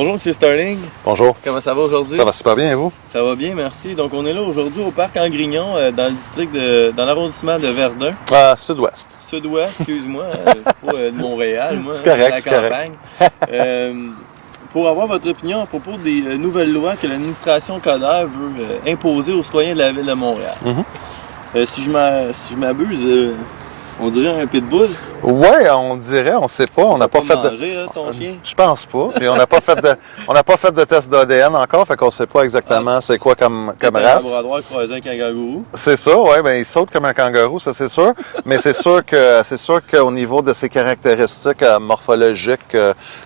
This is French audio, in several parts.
Bonjour, M. Sterling. Bonjour. Comment ça va aujourd'hui? Ça va super bien, et vous? Ça va bien, merci. Donc, on est là aujourd'hui au parc Angrignon, dans le district dans l'arrondissement de Verdun. Sud-ouest. Sud-ouest, excuse-moi. C'est pas de Montréal, moi. C'est correct, la c'est campagne. Pour avoir votre opinion à propos des nouvelles lois que l'administration Coderre veut imposer aux citoyens de la ville de Montréal. Si je m'abuse, on dirait un pitbull. Ouais, on dirait, on sait pas. On n'a pas fait manger, là, ton chien? Je pense pas. Et on n'a pas fait de test d'ADN encore, fait qu'on sait pas exactement c'est quoi comme race. Un labrador croisé un kangourou. C'est ça, ouais, ben il saute comme un kangourou, ça c'est sûr. Mais c'est sûr qu'au niveau de ses caractéristiques morphologiques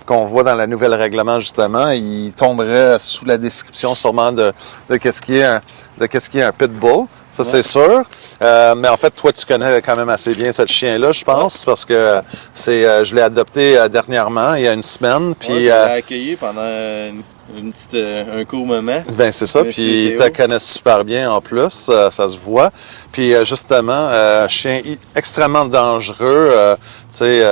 qu'on voit dans le nouvel règlement justement, il tomberait sous la description sûrement de qu'est-ce qui est un pitbull. Ça, c'est sûr. Mais en fait, toi, tu connais quand même assez bien cette chien-là, je pense, parce que je l'ai adopté dernièrement, il y a une semaine. Puis, je l'ai accueilli pendant un court moment. Ben c'est ça, puis il te connaît super bien en plus, ça se voit. Puis justement, chien extrêmement dangereux, tu sais...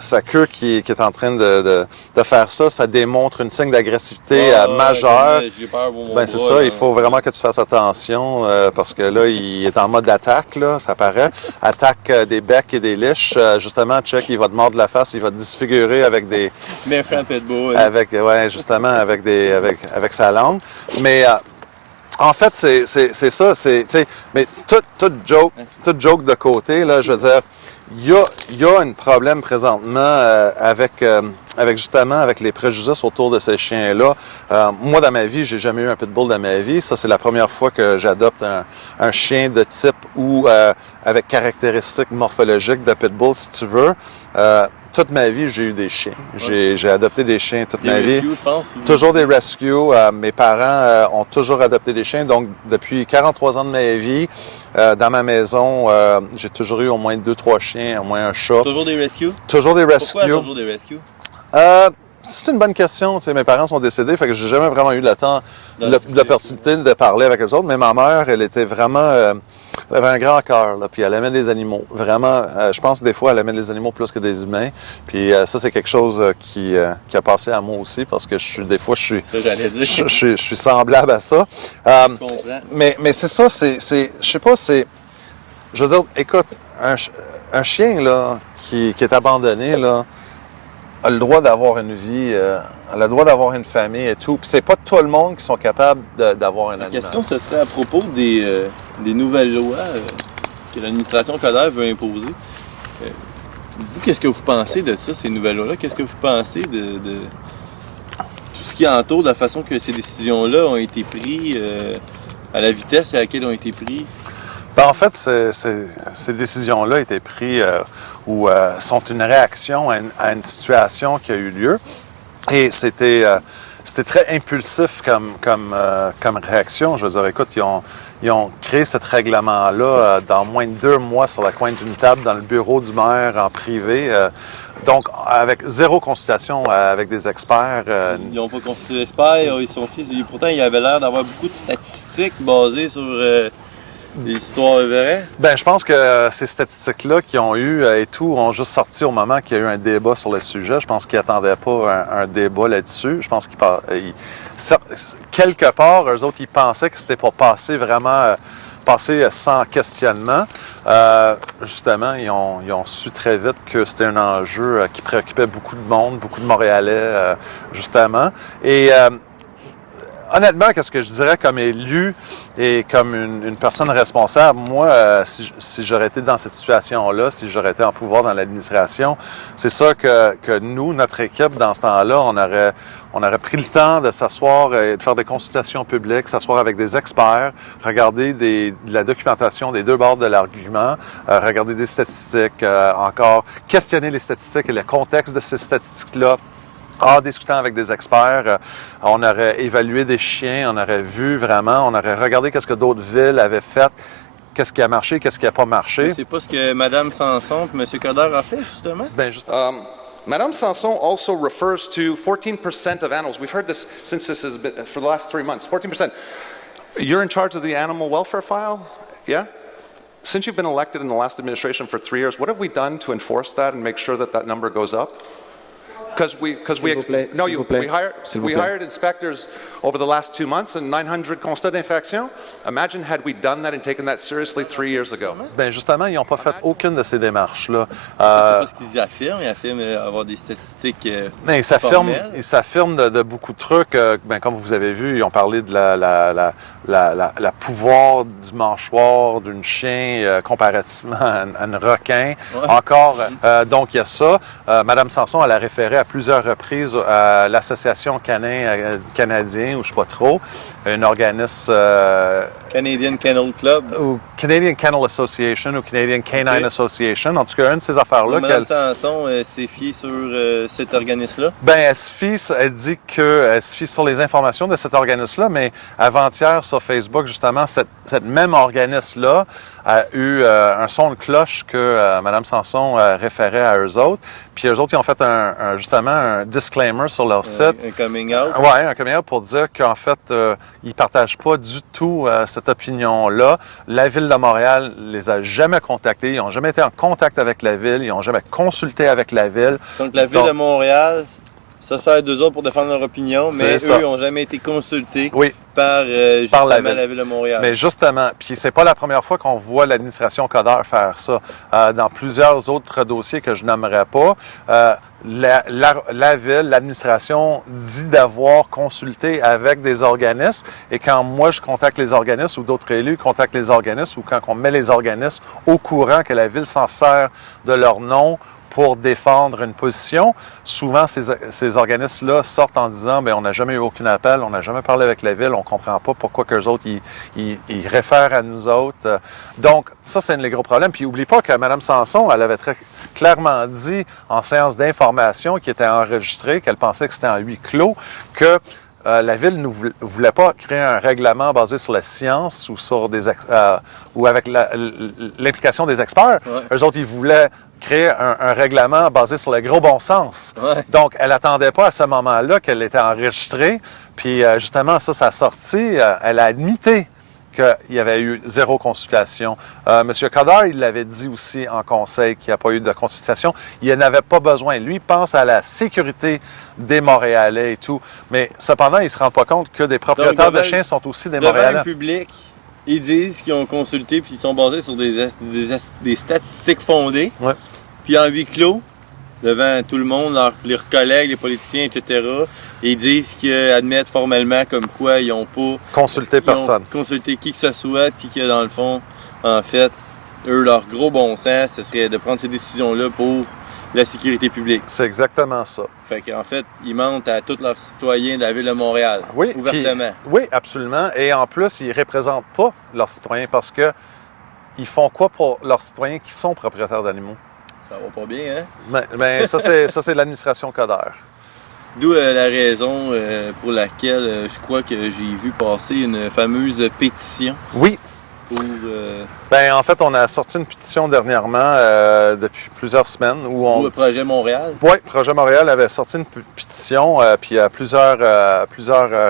sa queue qui est en train de faire ça, ça démontre une signe d'agressivité majeure. J'ai peur pour mon ben c'est ça, il faut vraiment que tu fasses attention parce que là, il est en mode attaque, là, ça paraît. Attaque des becs et des liches. Justement, check, il va te mordre la face, il va te disfigurer avec des... Méchant pitbull. Justement, avec sa langue. Mais... en fait, c'est ça, mais toute joke de côté, là, je veux dire, il y a un problème présentement avec les préjudices autour de ces chiens-là. Moi, dans ma vie, j'ai jamais eu un pitbull dans ma vie. Ça, c'est la première fois que j'adopte un chien de type ou avec caractéristiques morphologiques de pitbull, si tu veux. Toute ma vie, j'ai eu des chiens. J'ai adopté des chiens toute ma vie. Je pense, toujours des rescues. Mes parents ont toujours adopté des chiens. Donc, depuis 43 ans de ma vie, dans ma maison, j'ai toujours eu au moins 2-3 chiens, au moins un chat. Toujours des rescues? Toujours des rescues. Pourquoi toujours des rescues? C'est une bonne question. Tu sais, mes parents sont décédés, fait que j'ai jamais vraiment eu l'opportunité de parler avec eux autres. Mais ma mère, elle était vraiment... elle avait un grand cœur, là, puis elle aimait les animaux. Vraiment, je pense que des fois, elle aimait les animaux plus que des humains. Puis ça, c'est quelque chose qui a passé à moi aussi, parce que je suis semblable à ça. Je comprends. Mais c'est ça, je sais pas, je veux dire, écoute, un chien, là, qui est abandonné, là, a le droit d'avoir une vie, a le droit d'avoir une famille et tout. Puis c'est pas tout le monde qui sont capables d'avoir un animal. La question, ce serait à propos des nouvelles lois que l'administration Coderre veut imposer. Vous, qu'est-ce que vous pensez de ça, ces nouvelles lois-là? Qu'est-ce que vous pensez de tout ce qui entoure de la façon que ces décisions-là ont été prises, à la vitesse à laquelle ont été prises? Ben, en fait, ces décisions-là étaient prises ou sont une réaction à une situation qui a eu lieu. Et c'était très impulsif comme réaction. Je veux dire, écoute, ils ont créé ce règlement-là dans moins de 2 mois sur la coin d'une table dans le bureau du maire en privé. Donc, avec zéro consultation avec des experts. Ils n'ont pas consulté d'experts, pourtant, il y avait l'air d'avoir beaucoup de statistiques basées sur... des histoires vraies? Ben, je pense que ces statistiques-là qu'ils ont eues et tout ont juste sorti au moment qu'il y a eu un débat sur le sujet. Je pense qu'ils n'attendaient pas un débat là-dessus. Je pense quelque part, eux autres, ils pensaient que c'était pour passer sans questionnement. Justement, ils ont su très vite que c'était un enjeu qui préoccupait beaucoup de monde, beaucoup de Montréalais, justement. Et honnêtement, qu'est-ce que je dirais comme élu et comme une personne responsable, moi, si j'aurais été dans cette situation-là, si j'aurais été en pouvoir dans l'administration, c'est ça que nous, notre équipe, dans ce temps-là, on aurait pris le temps de s'asseoir et de faire des consultations publiques, s'asseoir avec des experts, regarder de la documentation des deux bords de l'argument, regarder des statistiques, encore questionner les statistiques et le contexte de ces statistiques-là. En discutant avec des experts, on aurait évalué des chiens, on aurait vu vraiment, on aurait regardé qu'est-ce que d'autres villes avaient fait, qu'est-ce qui a marché, qu'est-ce qui n'a pas marché. Mais c'est pas ce que Mme Sanson et M. Coderre a fait, justement? Madame Sanson also refers to 14% of animals. We've heard this since this has been for the last 3 months. 14%. You're in charge of the animal welfare file? Yeah? Since you've been elected in the last administration for 3 years, what have we done to enforce that and make sure that that number goes up? Because S'il vous plaît, no, s'il vous plaît, s'il vous we plaît. hired inspectors over the last 2 months and 900 constats d'infraction. Imagine had we done that and taken that seriously 3 years ago. Bien, justement, ils n'ont pas fait aucune de ces démarches-là. C'est pas ce qu'ils affirment. Ils affirment avoir des statistiques Mais formelles. ils s'affirment de beaucoup de trucs. Ben, comme vous avez vu, ils ont parlé de la pouvoir du mâchoire d'un chien comparativement à un requin. Ouais. Encore, donc il y a ça. Madame Sanson, elle a référé à plusieurs reprises à l'Association canadienne, ou je ne sais pas trop, un organisme... Canadian Kennel Club. ou Canadian Kennel Association ou Canadian Canine Ok. Association. En tout cas, une de ces affaires-là. Mme Sanson s'est fiée sur cet organisme-là. Ben, elle dit qu'elle se fie sur les informations de cet organisme-là, mais avant-hier, sur Facebook, justement, cette même organisme-là a eu un son de cloche que Mme Sanson référait à eux autres. Puis eux autres, ils ont fait justement un disclaimer sur leur site. Un coming out. Oui, un coming out pour dire qu'en fait, ils ne partagent pas du tout cette opinion-là. La Ville de Montréal les a jamais contactés. Ils n'ont jamais été en contact avec la Ville. Ils n'ont jamais consulté avec la Ville. Donc la Ville de Montréal, ça sert d'eux autres pour défendre leur opinion, mais C'est ça. eux n'ont jamais été consultés Oui. par, Par la justement Ville. la Ville de Montréal. Mais justement, puis c'est pas la première fois qu'on voit l'administration Coderre faire ça. Dans plusieurs autres dossiers que je nommerai pas, la Ville, l'administration dit d'avoir consulté avec des organismes. Et quand moi, je contacte les organismes ou d'autres élus contactent les organismes ou quand on met les organismes au courant que la Ville s'en sert de leur nom pour défendre une position, souvent ces organismes-là sortent en disant bien, on n'a jamais eu aucun appel, on n'a jamais parlé avec la Ville, on ne comprend pas pourquoi qu'eux autres, ils réfèrent à nous autres. Donc, ça, c'est un des gros problèmes. Puis, n'oublie pas que Mme Sanson, elle avait très clairement dit en séance d'information qui était enregistrée, qu'elle pensait que c'était en huis clos, que la Ville ne voulait pas créer un règlement basé sur la science ou sur ou avec l'implication des experts. Ouais. Eux autres, ils voulaient créer un règlement basé sur le gros bon sens. Ouais. Donc, elle n'attendait pas à ce moment-là qu'elle était enregistrée. Puis, justement, ça a sorti. Elle a admité qu'il y avait eu zéro consultation. M. Coderre, il l'avait dit aussi en conseil qu'il n'y a pas eu de consultation. Il n'avait pas besoin. Lui, il pense à la sécurité des Montréalais et tout. Mais cependant, il ne se rend pas compte que des propriétaires de chiens sont aussi des devant Montréalais. le public, ils disent qu'ils ont consulté puis ils sont basés sur des statistiques fondées. Ouais. Puis en huis clos, devant tout le monde, leurs collègues, les politiciens, etc., ils disent qu'ils admettent formellement comme quoi ils n'ont pas Consulter personne. consulté qui que ce soit, puis que dans le fond, en fait, eux, leur gros bon sens, ce serait de prendre ces décisions-là pour la sécurité publique. C'est exactement ça. Fait qu'en fait, ils mentent à tous leurs citoyens de la Ville de Montréal, Oui, ouvertement. puis- oui, absolument. Et en plus, ils ne représentent pas leurs citoyens parce que ils font quoi pour leurs citoyens qui sont propriétaires d'animaux? Ça va pas bien, hein? Ben, ça, c'est l'administration Coderre. D'où la raison pour laquelle je crois que j'ai vu passer une fameuse pétition Oui. pour... Ben, en fait, on a sorti une pétition dernièrement, depuis plusieurs semaines, où pour on... le projet Montréal. Oui, Projet Montréal avait sorti une pétition, puis à plusieurs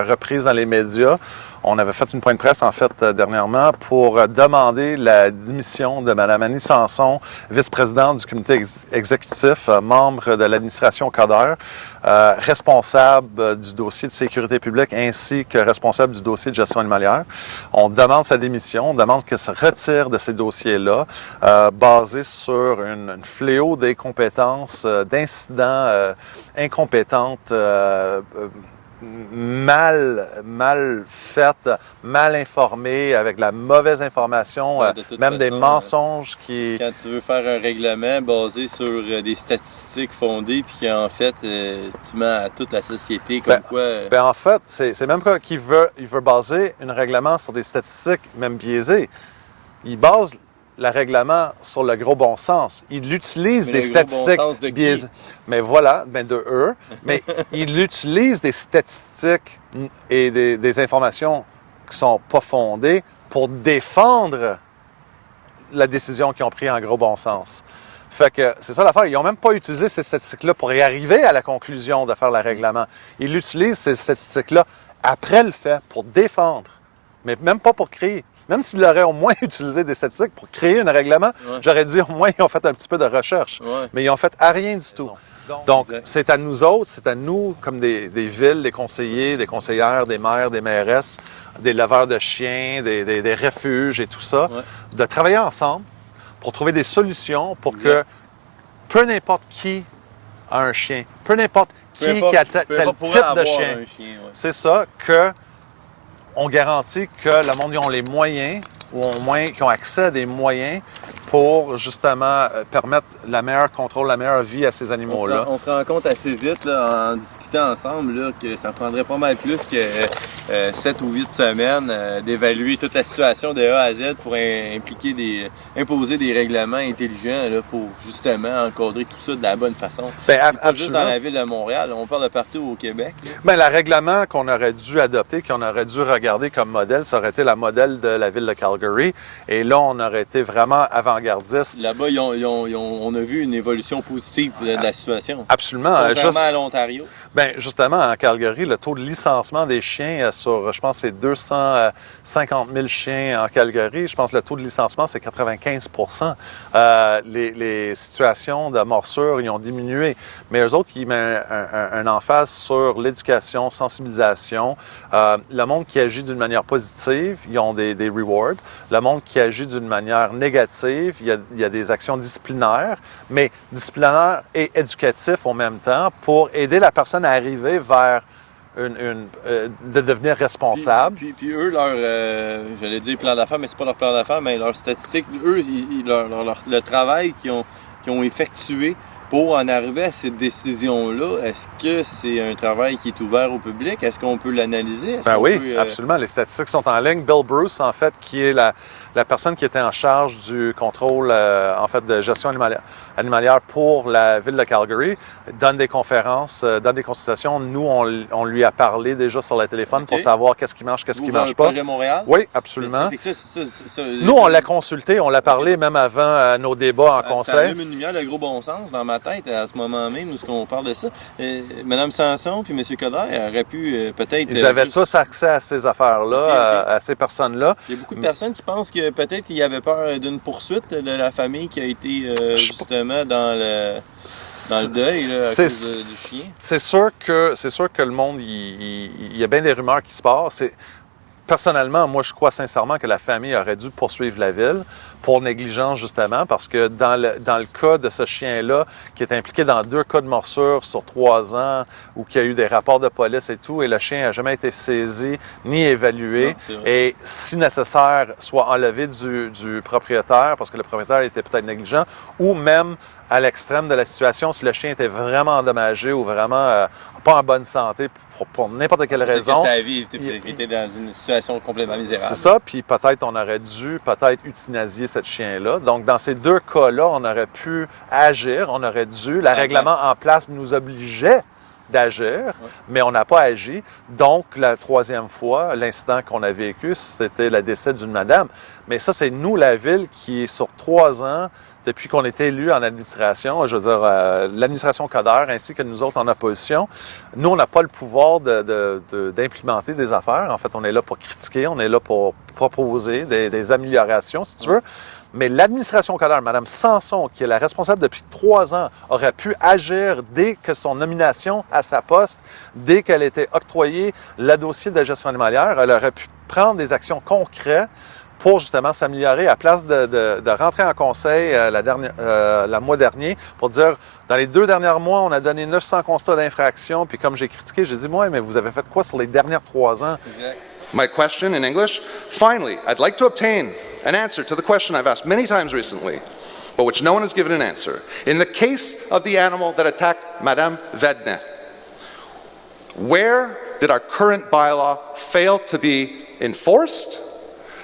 reprises dans les médias. On avait fait une point de presse, en fait, dernièrement, pour demander la démission de Mme Annie Sanson, vice-présidente du comité exécutif, membre de l'administration Coderre, responsable du dossier de sécurité publique ainsi que responsable du dossier de gestion animalière. On demande sa démission, on demande qu'elle se retire de ces dossiers-là, basés sur une fléau d'incompétences, d'incidents incompétentes, mal faites, mal informées, avec de la mauvaise information, Ouais, de toute même des façon, mensonges qui... Quand tu veux faire un règlement basé sur des statistiques fondées, puis qu'en fait, tu mets à toute la société comme quoi... Ben, en fait, c'est même pas qu'il veut baser un règlement sur des statistiques, même biaisées. Il base le règlement sur le gros bon sens. Il utilise Mais des le gros bon statistiques sens de qui? biaisées. Mais voilà, ben de eux. Mais il utilise des statistiques et des informations qui sont pas fondées pour défendre la décision qu'ils ont prise en gros bon sens. Fait que c'est ça l'affaire. Ils n'ont même pas utilisé ces statistiques-là pour y arriver à la conclusion de faire le règlement. Ils utilisent ces statistiques-là après le fait pour défendre, mais même pas pour créer. Même s'ils auraient au moins utilisé des statistiques pour créer un règlement, Ouais. j'aurais dit au moins ils ont fait un petit peu de recherche. Ouais. Mais ils ont fait à rien du tout. Donc, c'est à nous autres, c'est à nous, comme des villes, des conseillers, des conseillères, des maires, des mairesses, des laveurs de chiens, des refuges et tout ça, de travailler ensemble pour trouver des solutions pour que peu importe qui a un chien, peu importe qui a tel type de chien, c'est ça, qu'on garantit que le monde ait les moyens, ou au moins qu'ils ont accès à des moyens pour justement permettre le meilleur contrôle, la meilleure vie à ces animaux-là. On se rend compte assez vite, là, en discutant ensemble, là, que ça prendrait pas mal plus que 7 ou 8 semaines d'évaluer toute la situation de A à Z pour imposer des règlements intelligents là, pour justement encadrer tout ça de la bonne façon. Bien, pas juste dans la ville de Montréal, on parle de partout au Québec. Bien, le règlement qu'on aurait dû adopter, qu'on aurait dû regarder comme modèle, ça aurait été la modèle de la ville de Calgary. Et là, on aurait été vraiment avant-gardiste. Là-bas, on a vu une évolution positive de la situation. Absolument. Contrairement à l'Ontario. Bien, justement, en Calgary, le taux de licenciement des chiens sur, je pense, c'est 250 000 chiens en Calgary. Je pense que le taux de licenciement, c'est 95 les situations de morsure, ils ont diminué. Mais eux autres, ils mettent un emphase sur l'éducation, sensibilisation. Le monde qui agit d'une manière positive, ils ont des rewards. Le monde qui agit d'une manière négative, il y a des actions disciplinaires, mais disciplinaires et éducatifs en même temps pour aider la personne à arriver vers de devenir responsable. Puis eux, j'allais dire plan d'affaires, mais c'est pas leur plan d'affaires, mais leurs statistiques, eux, le travail qu'ils ont effectué pour en arriver à cette décision-là, est-ce que c'est un travail qui est ouvert au public? Est-ce qu'on peut l'analyser? Ben oui, absolument. Les statistiques sont en ligne. Bill Bruce, en fait, qui est la personne qui était en charge du contrôle, en fait, de gestion animalière pour la ville de Calgary, donne des conférences, donne des consultations. Nous, on lui a parlé déjà sur le téléphone pour savoir qu'est-ce qui marche, qu'est-ce qui marche pas. Projet Montréal? Oui, absolument. Nous, on l'a consulté, on l'a parlé même avant nos débats en conseil. Ça allume une lumière de gros bon sens dans ma tête à ce moment même où on parle de ça. Mme Sanson puis M. Coderre auraient pu peut-être... Ils avaient tous accès à ces affaires-là, à ces personnes-là. Il y a beaucoup de personnes qui pensent que peut-être qu'il y avait peur d'une poursuite de la famille qui a été justement dans le deuil là, à cause du chien. C'est sûr que le monde, il y a bien des rumeurs qui se passent. Personnellement, moi, je crois sincèrement que la famille aurait dû poursuivre la ville pour négligence, justement, parce que dans le cas de ce chien-là, qui est impliqué dans 2 cas de morsure sur 3 ans, où il y a eu des rapports de police et tout, et le chien n'a jamais été saisi ni évalué, et si nécessaire, soit enlevé du propriétaire, parce que le propriétaire était peut-être négligent, ou même à l'extrême de la situation, si le chien était vraiment endommagé ou vraiment pas en bonne santé pour n'importe quelle raison. Que sa vie était dans une situation complètement misérable. C'est ça, puis peut-être on aurait dû euthanasier ce chien-là. Donc, dans ces 2 cas-là, on aurait pu agir, on aurait dû. Le règlement en place nous obligeait d'agir, mais on n'a pas agi. Donc, la 3e fois, l'incident qu'on a vécu, c'était le décès d'une madame. Mais ça, c'est nous, la Ville, qui est sur 3 ans, depuis qu'on était élus en administration, je veux dire, l'administration Coderre ainsi que nous autres en opposition, nous, on n'a pas le pouvoir d'implémenter des affaires. En fait, on est là pour critiquer, on est là pour proposer des améliorations, si tu veux. Mais l'administration Coderre, Mme Sanson, qui est la responsable depuis 3 ans, aurait pu agir dès que son nomination à sa poste, dès qu'elle était octroyée le dossier de la gestion animalière, elle aurait pu prendre des actions concrètes pour justement s'améliorer, à place de rentrer en conseil le mois dernier pour dire, dans les 2 derniers mois, on a donné 900 constats d'infraction, puis comme j'ai critiqué, j'ai dit, moi, mais vous avez fait quoi sur les dernières 3 ans? Exact. My question in English, finally, I'd like to obtain an answer to the question I've asked many times recently, but which no one has given an answer. In the case of the animal that attacked Madame Vedne, where did our current bylaw fail to be enforced?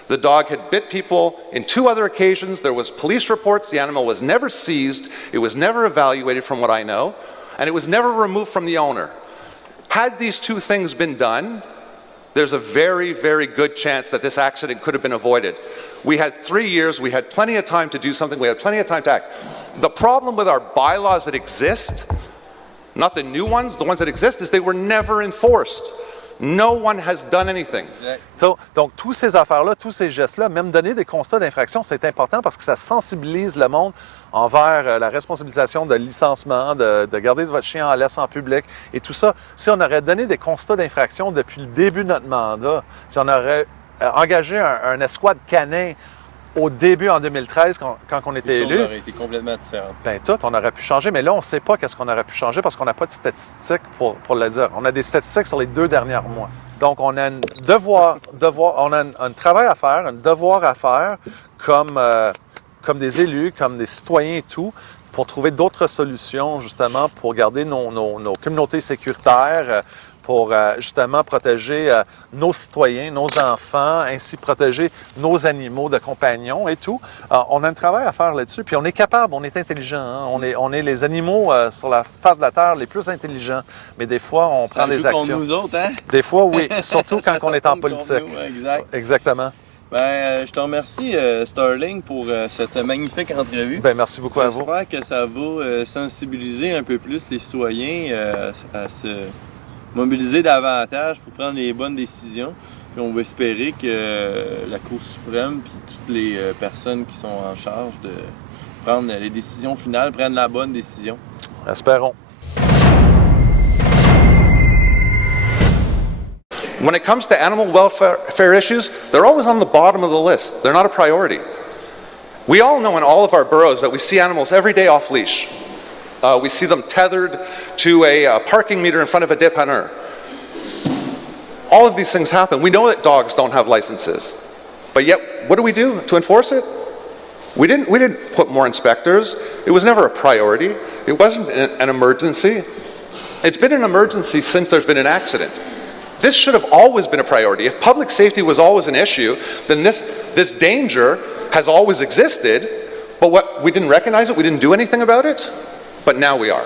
The dog had bit people in 2 other occasions. There was police reports. The animal was never seized. It was never evaluated from what I know. And it was never removed from the owner. Had these 2 things been done, there's a very, very good chance that this accident could have been avoided. We had 3 years. We had plenty of time to do something. We had plenty of time to act. The problem with our bylaws that exist, not the new ones, the ones that exist, is they were never enforced. No one has done anything. Donc, toutes ces affaires-là, tous ces gestes-là, même donner des constats d'infraction, c'est important parce que ça sensibilise le monde envers la responsabilisation de licenciement, de garder votre chien en laisse en public et tout ça. Si on aurait donné des constats d'infraction depuis le début de notre mandat, si on aurait engagé un escouade canin au début, en 2013, quand on était élu, les choses auraient été complètement différentes. bien tout, on aurait pu changer. Mais là, on ne sait pas qu'est-ce qu'on aurait pu changer parce qu'on n'a pas de statistiques pour le dire. On a des statistiques sur les 2 derniers mois. Donc, on a un on a un travail à faire, un devoir à faire comme des élus, comme des citoyens et tout, pour trouver d'autres solutions, justement, pour garder nos communautés sécuritaires, pour justement protéger nos citoyens, nos enfants, ainsi protéger nos animaux de compagnons et tout. On a un travail à faire là-dessus, puis on est capable, on est intelligent. Hein? On est les animaux sur la face de la Terre les plus intelligents. Mais des fois, on prend des actions. Contre nous autres, hein? Des fois, oui. Surtout quand on est en politique. Nous, exact. Exactement. Je te remercie, Starling, pour cette magnifique entrevue. Merci beaucoup à vous. J'espère que ça va sensibiliser un peu plus les citoyens à se mobiliser davantage pour prendre les bonnes décisions. Puis on va espérer que la Cour suprême et toutes les personnes qui sont en charge de prendre les décisions finales prennent la bonne décision. Espérons. When it comes to animal welfare issues, they're always on the bottom of the list. They're not a priority. We all know in all of our boroughs that we see animals every day off leash. We see them tethered to a parking meter in front of a dépanneur. All of these things happen. We know that dogs don't have licenses. But yet, what do to enforce it? We didn't put more inspectors. It was never a priority. It wasn't an emergency. It's been an emergency since there's been an accident. This should have always been a priority. If public safety was always an issue, then this danger has always existed, but we didn't recognize it, we didn't do anything about it, but now we are.